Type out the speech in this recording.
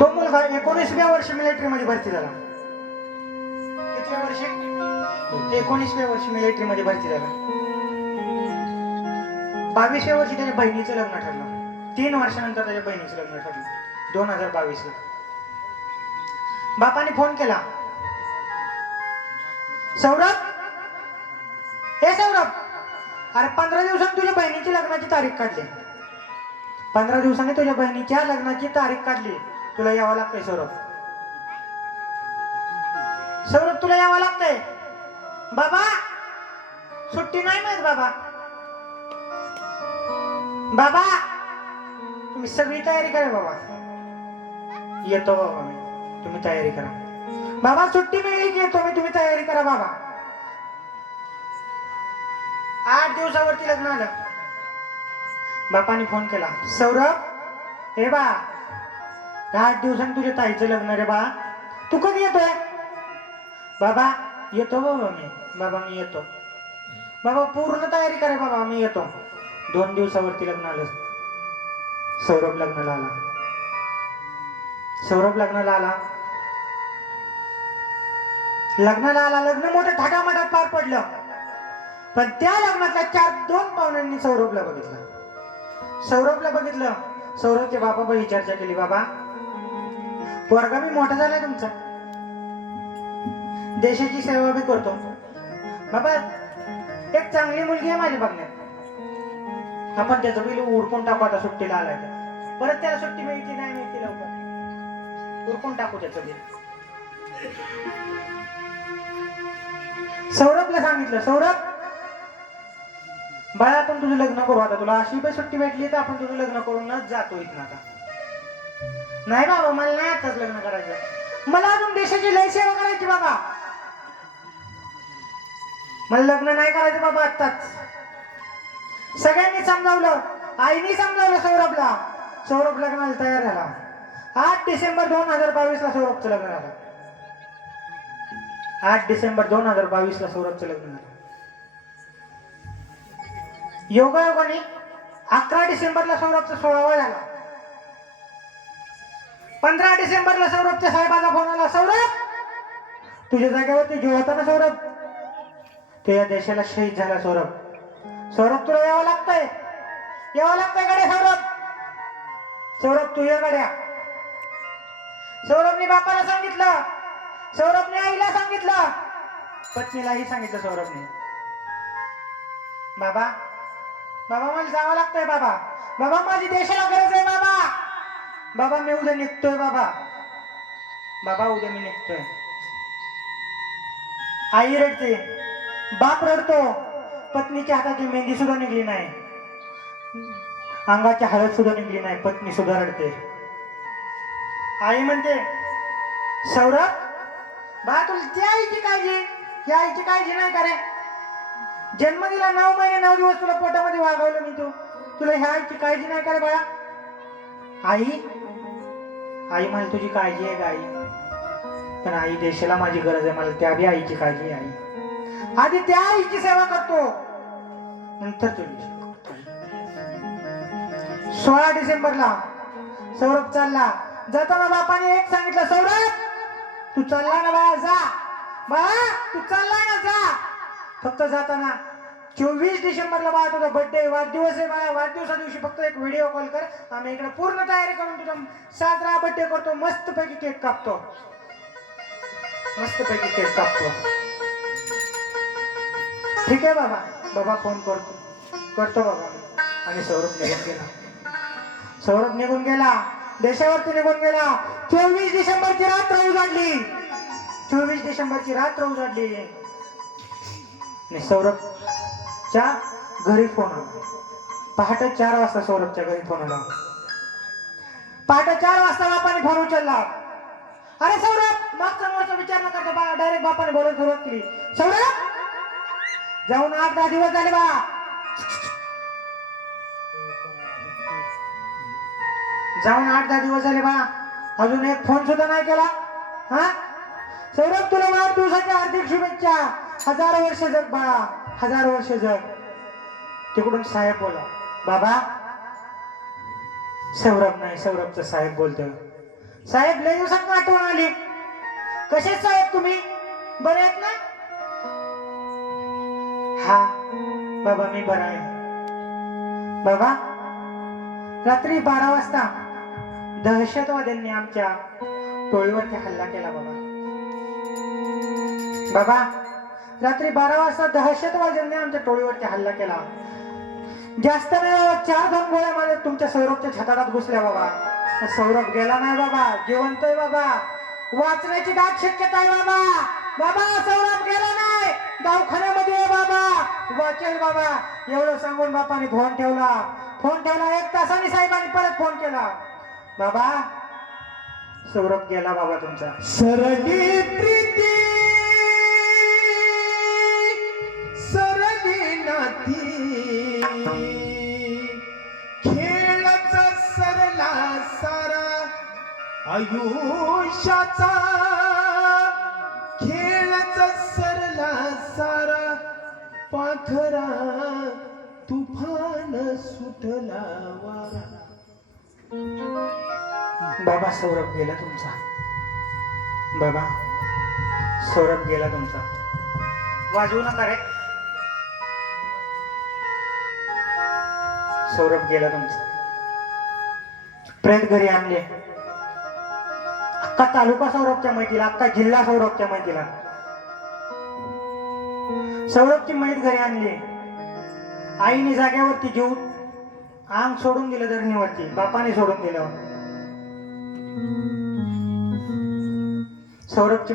तो मुलगा एकोणीसव्या वर्षी मिलिटरीमध्ये भरती झाला. कितव्या वर्षी? एकोणीसव्या वर्षी मिलिटरीमध्ये भरती झाला. बावीसव्या वर्षी त्याच्या बहिणीचं लग्न ठरलं. तीन वर्षानंतर त्याच्या बहिणीचं लग्न ठरलं. दोन हजार बावीसला. बापाने फोन केला. सौरभ? हे सौरभ! अरे पंधरा दिवसांनी तुझ्या बहिणीची लग्नाची तारीख काढली. पंधरा दिवसांनी तुझ्या बहिणीच्या लग्नाची तारीख काढली. तुला यावं लागतंय सौरभ. सौरभ तुला यावं लागतंय. बाबा सुट्टी नाही मिळत बाबा. बाबा तुम्ही सगळी तयारी करा बाबा. येतो बाबा मी. तुम्ही तयारी करा. बाबा सुट्टी मिळली की येतो मी. तुम्ही तयारी करा बाबा. आठ दिवसावरती लग्न आलं. बापाने फोन केला. सौरभ हे बा आठ दिवसांनी तुझ्या ताईचं लग्न रे बा. तू कधी येतोय? बाबा येतो बाबा मी. बाबा मी येतो. बाबा पूर्ण तयारी करा बाबा मी येतो. दोन दिवसावरती लग्न आलं. सौरभ लग्नाला आला. सौरभ लग्नाला आला. लग्नाला आला लग्न मोठं थाटामाटात पार पडलं. पण त्या लग्नातल्या चार दोन पाहुण्यांनी सौरभला बघितलं. सौरभला बघितलं. सौरभच्या बाबा चर्चा केली बाबा पोरगा मी मोठा झालाय तुमचा. देशाची सेवा बी करतो. बाबा एक चांगली मुलगी आहे माझी बघण्यात. आपण त्याचं बिल उडकून टाकू आता सुट्टीला आलाय परत त्याला सुट्टी मिळते नाही मिळते लवकर. उरकून टाकू त्याचं बिल. सौरभला सांगितलं सौरभ बाळा आपण तुझं लग्न करू आता. तुला अशी पण सुट्टी भेटली तर आपण तुझं लग्न करूनच जातो इथं आता. नाही बाबा मला नाही आताच लग्न करायचं. मला अजून देशाची लय सेवा करायची बाबा. मला लग्न नाही करायचं बाबा आत्ताच. सगळ्यांनी समजावलं. आईनी समजावलं सौरभला. सौरभ लग्नाला तयार झाला. आठ डिसेंबर दोन हजार बावीस ला सौरभचं लग्न झालं. आठ डिसेंबर दोन हजार बावीस ला सौरभचं लग्न झालं. योगायोगाने अकरा डिसेंबरला सौरभचा सोळावा झाला. पंधरा डिसेंबरला सौरभच्या साहेबाचा फोन आला. सौरभ! तुझ्या जागेवरती जीव होता ना सौरभ? तू या देशाला शहीद झाला सौरभ. सौरभ तुला यावं लागतंय. यावं लागतंय गड्या सौरभ. सौरभ तू या गड्या. सौरभने बापाला सांगितलं. सौरभने आईला सांगितलं. पत्नीलाही सांगितलं सौरभने. बाबा बाबा मला जावं लागतंय बाबा. बाबा माझी देशाला गरज आहे बाबा. बाबा मी उद्या निघतोय बाबा. बाबा उद्या मी निघतोय. आई रडते. बाप रडतो. पत्नीच्या हाताची मेहंदी सुद्धा निघली नाही. अंगाची हळद सुद्धा निघली नाही. पत्नी सुद्धा रडते. आई म्हणते सौरभ बा तुला त्या आईची काळजी? त्या आईची काळजी नाही करे जन्म दिला नऊ महिने नऊ दिवस तुला पोटामध्ये वागवलं मी तू. तुला ह्या आईची काळजी नाही करे बाळा? आई आई मला तुझी काळजी आहे का आई पण आई देशाला माझी गरज आहे. मला त्या बी आईची काळजी आहे आई. आधी त्या आईची सेवा करतो. नंतर तुझी. सोळा डिसेंबरला सौरभ चालला. जाताना बापाने एक सांगितलं सौरभ तू चालला ना बाळा जा. बाळा तू चालला ना जा. फक्त जाताना चोवीस डिसेंबरला बाळा तुझा बर्थडे वाढदिवस आहे बाळा. वाढदिवसा दिवशी फक्त एक व्हिडिओ कॉल कर. आम्ही इकडे पूर्ण तयारी करून तुझा साजरा बर्थडे करतो. मस्त पैकी केक कापतो. मस्त पैकी केक कापतो. ठीक आहे बाबा. बाबा फोन करतो. करतो बाबा. आणि सौरभ निघून गेला. सौरभ निघून गेला. देशावरती निघून गेला. चोवीस डिसेंबरची रात्र उजाडली. चोवीस डिसेंबरची रात्र उजाडली. सौरभ च्या घरी फोन आला. पहाटे चार वाजता सौरभच्या घरी फोन आला. पहाटे चार वाजता बापाने फोन उचलला. अरे सौरभ मागचा मोठा विचार न करता डायरेक्ट बापाने बोलायला सुरुवात केली. सौरभ! जाऊन आठ दहा दिवस झाले बा. जाऊन आठ दहा दिवस झाले बा. अजून एक फोन सुद्धा नाही केला. हा? सौरभ तुला वाढदिवसाच्या हार्दिक शुभेच्छा. हजारो वर्ष जग बाळा हजार वर्ष जग. तिकडून साहेब बोला बाबा सौरभ नाही सौरभचं साहेब बोलतोय. साहेब लय दिवसात आठवण आली. कसे साहेब तुम्ही? बरे आहेत ना? हा बाबा मी बरा आहे. बाबा रात्री बारा वाजता दहशतवाद्यांनी आमच्या टोळीवरती हल्ला केला बाबा. बाबा रात्री बारा वाजता दहशतवाद्यांनी आमच्या टोळीवरती हल्ला केला. जास्त नाही बाबा चार दोन गोळ्या माझ्या तुमच्या सौरभच्या छताडात घुसल्या बाबा. सौरभ गेला नाही बाबा. जिवंत आहे बाबा. वाचण्याची दाट शक्यता आहे बाबा. बाबा सौरभ गेला नाही. दवाखान्यामध्ये आहे बाबा. वाचेल बाबा. एवढं सांगून बापाने फोन ठेवला. फोन ठेवला. एक तासाने साहेबांनी परत फोन केला. बाबा सौरभ गेला बाबा तुमचा. सरगी प्रीती आयुष्याचा खेळच सरला सारा पाखरा तुफान सुटला वारा. बाबा सौरभ गेला तुमचा. बाबा सौरभ गेला तुमचा. वाजवू नका रे. सौरभ गेला तुमचा. प्रेत घरी आणले. का तालुका सौरभच्या माहितीला का जिल्हा सौरभच्या माहितीला. सौरभची माहीत घरी आणली. आईने जाग्यावरती जीव आंग सोडून दिलं धरणीवरती बापाने सोडून दिलं. सौरभची